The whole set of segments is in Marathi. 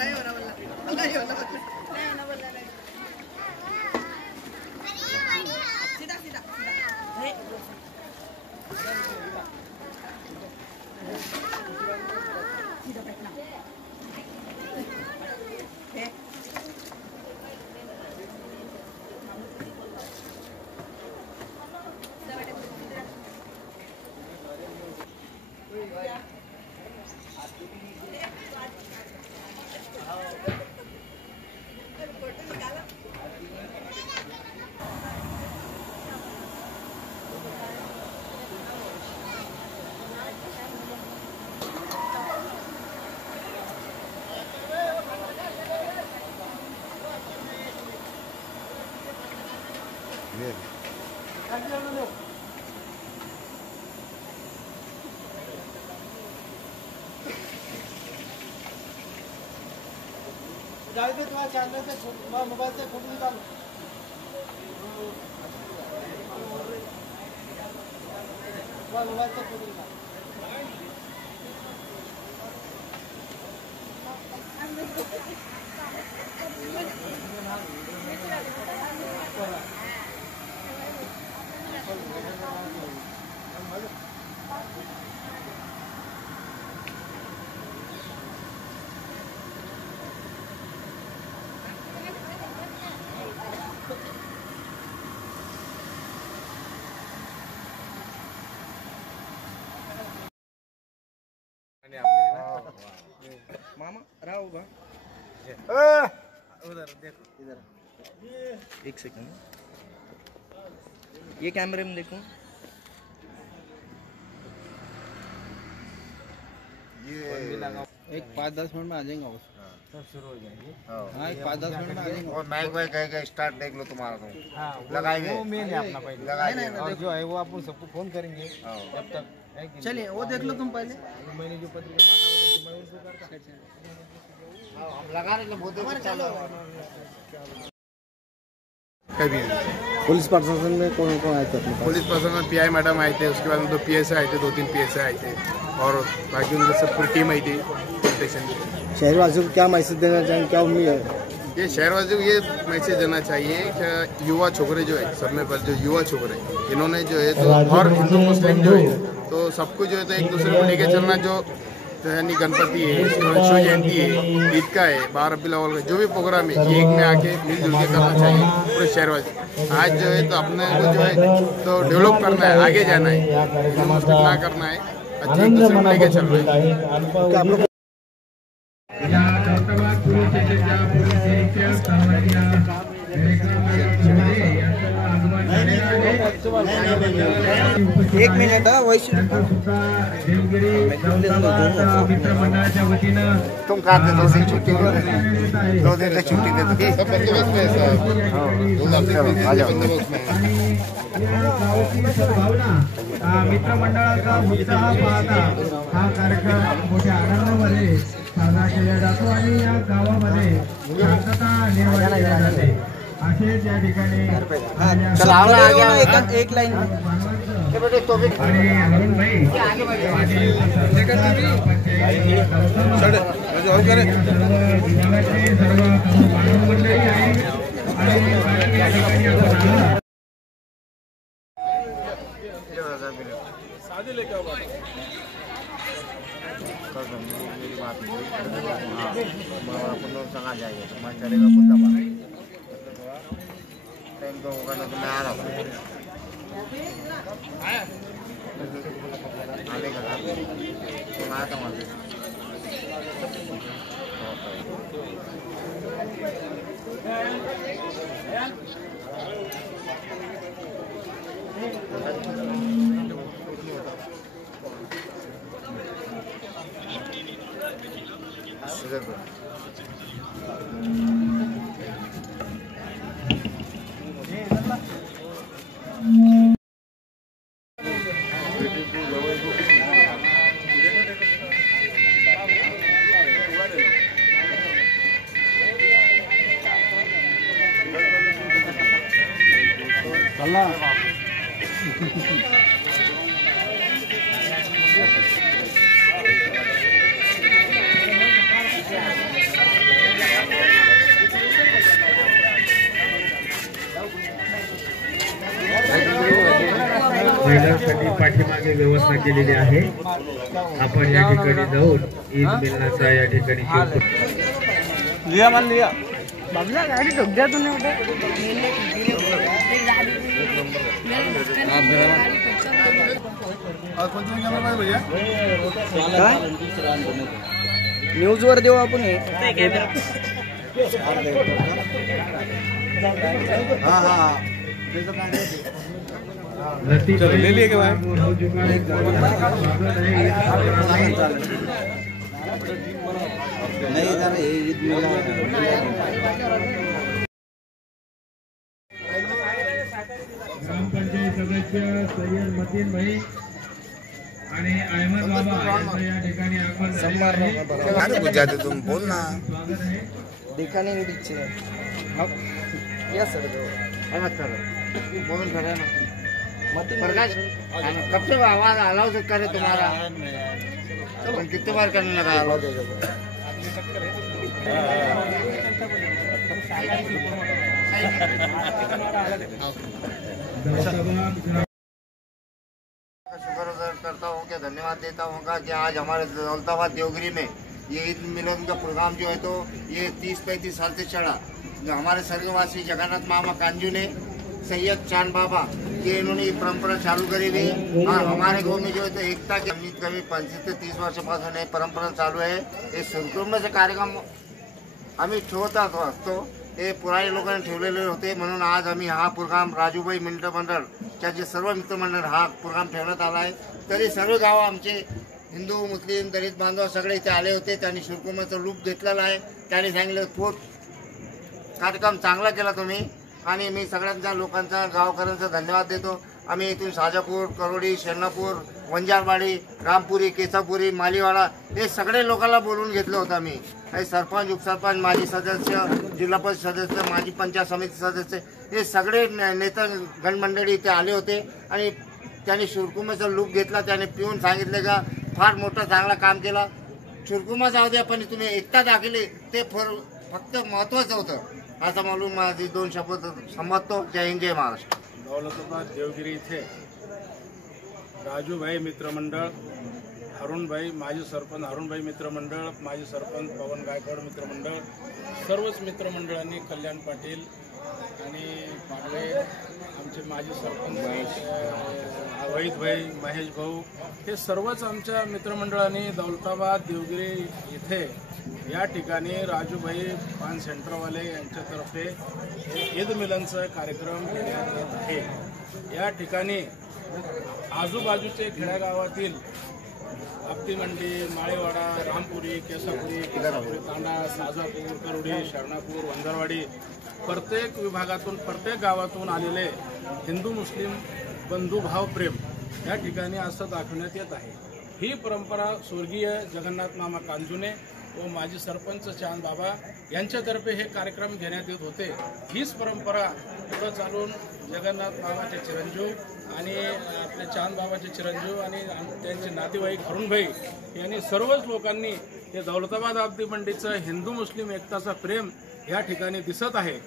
नहीं होना बोला सीधा सीधा सीधा बैठना जावेद तुम्हारे चैनल से मोबाइल से फोटो निकालो मोबाइल से फोटो निकालो मामा राव बा उधर देखो इधर एक सेकंड ये कैमरे में देखो ये एक 5-10 मिनट में आ जाएंगे सब शुरू हो जाएंगे हाँ 5-10 मिनट में आ जाएंगे और माइक वाइक कहेगा स्टार्ट देख लो तुम्हारा तो लगाएंगे वो मेन है अपना पहले लगाएंगे और जो है वो अपन सबको फोन करेंगे जब तक चलिए वो देख लो तुम पहले मैंने जो पत्रिका बांटा वो देखी मैं उसको करता हम लगा रहे बहुत चलो पुलिस प्रशासन में कौन कौन आए थे पुलिस प्रशासन में पीआई मैडम आए थे, उसके बाद में 2 पीएसआई आए थे, 2-3 पीएसआई आए थे और बाकी उनके सब पूरी टीम आई थी स्टेशन में। शहरवासियों को क्या मैसेज देना चाहिए, क्या उम्मीद है? ये शहरवासियों को ये मैसेज देना चाहिए कि युवा छोकरे जो है सब में पर जो युवा छोकरे इन्होंने जो है तो और हिंदू मुस्लिम जो है तो सबको जो है तो एक दूसरे को लेके चलना, जो यानी गणपति है, शिव जयंती है, ईद का है, 12 रबीउल अव्वल का जो भी प्रोग्राम है ये एक में आके मिलजुल के करना चाहिए पूरे शहरवासी। आज जो है तो अपने को जो है तो डेवलप करना है, आगे जाना है, ना करना है, अच्छे एक दूसरे को लेके चलना है। एक मिनिट वैसे तुम खाते 2 दिन छुट्टी 2 दिन से छुट्टी देते सब बंदोबस्त में आ जाओ। मित्रमंडळाचा उत्साह पाहता हा कार्यक्रम मोठ्या आनंदामध्ये साजरा केला जातो आणि या गावामध्ये शांतता निर्माण केली जाते। असेच या ठिकाणी एक लाइन आणि अरुण भाई शादी लेके आओ मेरी बात अपन लोग संग आ जाएंगे तो मैं चलेगा खुद टाइम तो होगा ना तो मैं आ रहा हूँ आने का तो मैं आता हूँ जेवणाची व्यवस्था केलेली आहे. आपण या ठिकाणी जाऊन ईद मिलनाचा या ठिकाणी बाबला गाडी ठोक द्या तुम्ही न्यूज वर देऊ आपण ले लिए क्या नहीं इधर ईद मिलाद ग्रामपंचायत सदस्य सय्यद मतीन भाई आणि अहमद बाबा यांचं या ठिकाणी आगमन झालेलं आहे. तुम बोल ना. स्वागत आहे. दिखाने की पीछे या सर प्रकाश कब से आवाज अलाउ से करे तुम्हारा कितने बार करने लगा अलाउ शुक्र करता हूँ कि धन्यवाद देता हूँ कि आज हमारे दौलताबाद देवगिरी में ये ईद मिलन का प्रोग्राम जो है तो ये 30-35 साल से चढ़ा. जो हमारे स्वर्गवासी जगन्नाथ मामा कांजू ने सैयद चांद बाबा ये इन्होंने ये परंपरा चालू करी हुई है. और हमारे गांव में जो है तो एकता की कमीत कमी 25 ते 30 वर्षापासून हे परंपरा चालू आहे. हे सुरकुंभचे कार्यक्रम आम्ही ठेवत असतो. हे पुराणे लोकांनी ठेवलेले होते म्हणून आज आम्ही हा प्रोग्राम राजूभाई मित्रमंडळच्या जे सर्व मित्रमंडळ हा प्रोग्राम ठेवण्यात आला आहे. तरी सर्व गावं आमचे हिंदू मुस्लिम दलित बांधव सगळे इथे आले होते. त्यांनी सुरकुंभाचा लूप घेतलेला आहे. त्यांनी सांगितलं तो कार्यक्रम चांगला केला तुम्ही आणि मी सगळ्यांच्या लोकांचा गावकऱ्यांचा धन्यवाद देतो. आम्ही इथून शाजापूर करोडी शेणापूर वंजारवाडी रामपुरी केसापुरी मालीवाडा हे सगळे लोकांना बोलवून घेतलं होतं. आम्ही हे सरपंच उपसरपंच माजी सदस्य जिल्हा परिषद सदस्य माजी पंचायत समिती सदस्य हे सगळे नेता गणमंडळी इथे आले होते आणि त्यांनी शुरकुंभाचा लूप घेतला. त्याने पिऊन सांगितले का फार मोठा चांगला काम केला. शुरकुंभा जाऊ द्या पण तुम्ही एकता दाखवली ते फक्त महत्वाचं होतं असं मालूम. माझे 2 शब्द समजतो. जय हिंद जय महाराष्ट्र. दौलताबाद देवगिरी इथे राजूभाई मित्रमंडळ हरुणभाई माजी सरपंच हरुणभाई मित्रमंडळ माजी सरपंच पवन गायकवाड मित्रमंडळ सर्वच मित्रमंडळांनी कल्याण पाटील आणि पांडवे आमचे माजी सरपंच वैदभाई महेश भाऊ हे सर्वच आमच्या मित्रमंडळांनी दौलताबाद देवगिरी इथे या ठिकाणी राजूभाई पान सेंटरवाले यांच्यातर्फे ईद मिलनचा कार्यक्रम घेण्यात येत आहे. या ठिकाणी आजूबाजूचे खेड्यागावातील आपटी मंडी माळेवाडा रामपुरी केसापुरी तांडा साजापूर करोडी शरणापूर वंजारवाडी प्रत्येक विभागातून प्रत्येक गावातून आलेले हिंदू मुस्लिम बंधुभाव प्रेम या ठिकाणी असं दाखवण्यात येत आहे. ही परंपरा स्वर्गीय जगन्नाथ मामा कांजूने व माजी सरपंच चांद बाबा यांच्यातर्फे हे कार्यक्रम घेण्यात येत होते. हीच परंपरा पुढे चालून जगन्नाथ मामाचे चिरंजीव आणि आपले चांद बाबाचे चिरंजीव आणि त्यांचे नातेवाईक हरुणभाई यांनी सर्वच लोकांनी हे दौलताबाद आब्दी मंडीचं हिंदू मुस्लिम एकताचा प्रेम या ठिकाणी दिसत आहे.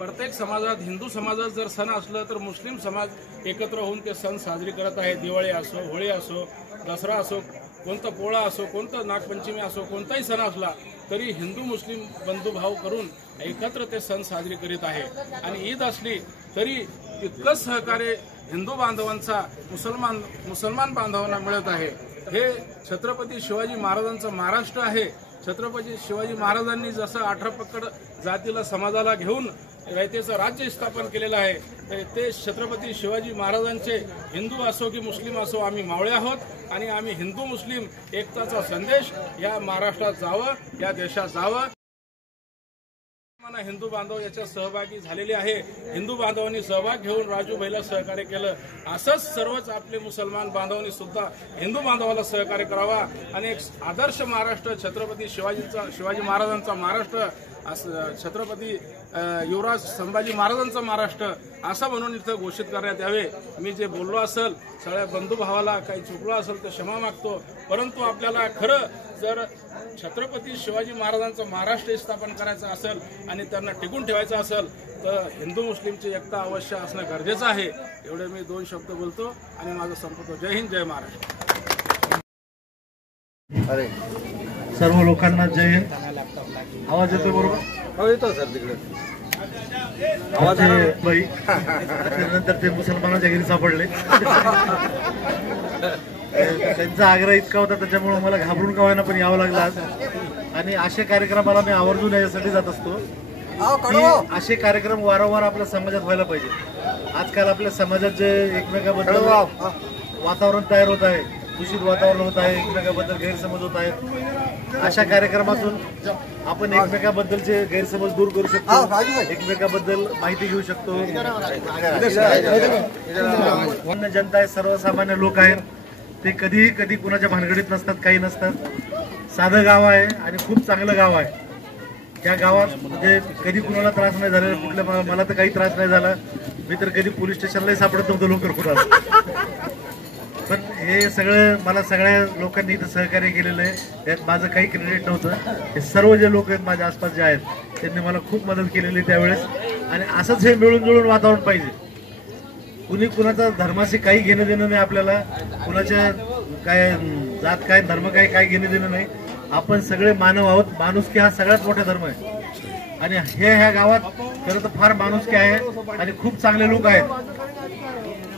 प्रत्येक समाजात हिंदू समाजात जर सण असलं तर मुस्लिम समाज एकत्र होऊन ते सण साजरी करत आहे. दिवाळी असो होळी असो दसरा असो कोणता पोळा असो कोणता नागपंचमी असो कोणताही सण असला तरी हिंदू मुस्लिम बंधुभाव करून एकत्र ते सण साजरे करीत आहे. आणि ईद असली तरी तितकंच सहकार्य हिंदू बांधवांचा मुसलमान बांधवांना मिळत आहे. हे छत्रपती शिवाजी महाराजांचं महाराष्ट्र आहे. छत्रपती शिवाजी महाराजांनी जसं 18 पकड जातीला समाजाला घेऊन रयतेचं राज्य स्थापन केलेलं आहे ते छत्रपती शिवाजी महाराजांचे हिंदू असो की मुस्लिम असो आम्ही मावळे आहोत आणि आम्ही हिंदू मुस्लिम एकताचा संदेश या महाराष्ट्रात जावं या देशात जावं. हिंदू बांधव याच्यात सहभागी झालेले आहे. हिंदू बांधवांनी सहभाग घेऊन राजूभाईला सहकार्य केलं. असंच सर्वच आपले मुसलमान बांधवांनी सुद्धा हिंदू बांधवाला सहकार्य करावा आणि एक आदर्श महाराष्ट्र छत्रपती शिवाजी महाराजांचा महाराष्ट्र असं छत्रपती युवराज संभाजी महाराजांचा महाराष्ट्र असं म्हणून इथं घोषित करण्यात यावे. मी जे बोललो असेल सगळ्या बंधुभावाला काही चुकलो असेल तर क्षमा मागतो. परंतु आपल्याला खरं जर छत्रपती शिवाजी महाराजांचं महाराष्ट्र स्थापन करायचं असेल आणि त्यांना टिकून ठेवायचं असेल तर हिंदू मुस्लिमची एकता अवश्य असणं गरजेचं आहे. एवढे मी 2 शब्द बोलतो आणि माझं संपतो. जय हिंद, जय महाराष्ट्र. सर्व लोकांना जय हिंद. आवाज येतो बरोबर? हो येतो सर तिकडे आवाज बाई त्यानंतर ते मुसलमानाच्या घरी सापडले. त्यांचा आग्रह इतका होता त्याच्यामुळे मला घाबरून का होईना पण यावं लागलं आज. आणि असे कार्यक्रमाला मी आवर्जून यासाठी जात असतो की असे कार्यक्रम वारंवार आपल्या समाजात व्हायला पाहिजे. आजकाल आपल्या समाजात जे एकमेकाबद्दल वातावरण तयार होत आहे, दूषित वातावरण होत आहे, एकमेकाबद्दल गैरसमज होत आहेत, अशा कार्यक्रमातून आपण एकमेकाबद्दलचे गैरसमज दूर करू शकतो, एकमेकाबद्दल माहिती घेऊ शकतो. जनता आहे, सर्वसामान्य लोक आहेत, ते कधी कुणाच्या भानगडीत नसतात, काही नसतात. साधं गाव आहे आणि खूप चांगलं गाव आहे. त्या गावात म्हणजे कधी कुणाला त्रास नाही झाला, कुठल्या मला तर काही त्रास नाही झाला. मी तर कधी पोलीस स्टेशनलाही सापडत नव्हतं लवकर कुणाला. पण हे सगळं मला सगळ्या लोकांनी इथं सहकार्य केलेलं आहे. त्यात माझं काही क्रेडिट नव्हतं. हे सर्व जे लोक आहेत माझ्या आसपास जे आहेत त्यांनी मला खूप मदत केलेली त्यावेळेस. आणि असंच हे मिळून जुळून वातावरण पाहिजे. कुणी कुणाचा धर्माशी काही घेणं देणं नाही. आपल्याला कुणाच्या काय जात काय धर्म काय काही घेणं देणं नाही. आपण सगळे मानव आहोत. माणुसकी हा सगळ्यात मोठा धर्म आहे. आणि ह्या गावात खरं तर फार माणुसकी आहे आणि खूप चांगले लोक आहेत.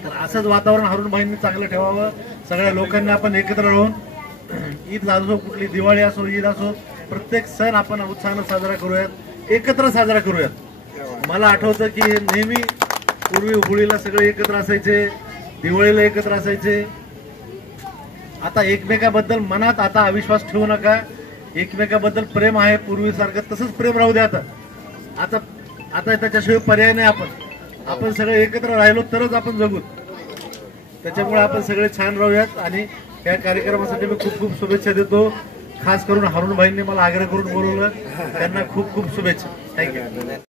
तर असंच वातावरण हरुणभाईंनी चांगलं ठेवावं. सगळ्या लोकांनी आपण एकत्र राहून ईद असो, कुठली दिवाळी असो, ईद असो, प्रत्येक सण आपण उत्साहानं साजरा करूयात, एकत्र साजरा करूयात. मला आठवतं की नेहमी पूर्वी होळीला सगळे एकत्र असायचे, दिवाळीला एकत्र असायचे. आता एकमेकाबद्दल मनात आता अविश्वास ठेवू नका. एकमेकाबद्दल प्रेम आहे पूर्वीसारखं, तसंच प्रेम राहू द्या. आता त्याच्याशिवाय पर्याय नाही. आपण सगळे एकत्र राहिलो तरच आपण जगू. त्याच्यामुळे आपण सगळे छान राहूयात. आणि या कार्यक्रमासाठी मी खूप खूप शुभेच्छा देतो. खास करून हरुणभाईंनी मला आग्रह करून बोलवलं, त्यांना खूप खूप शुभेच्छा. थँक्यू.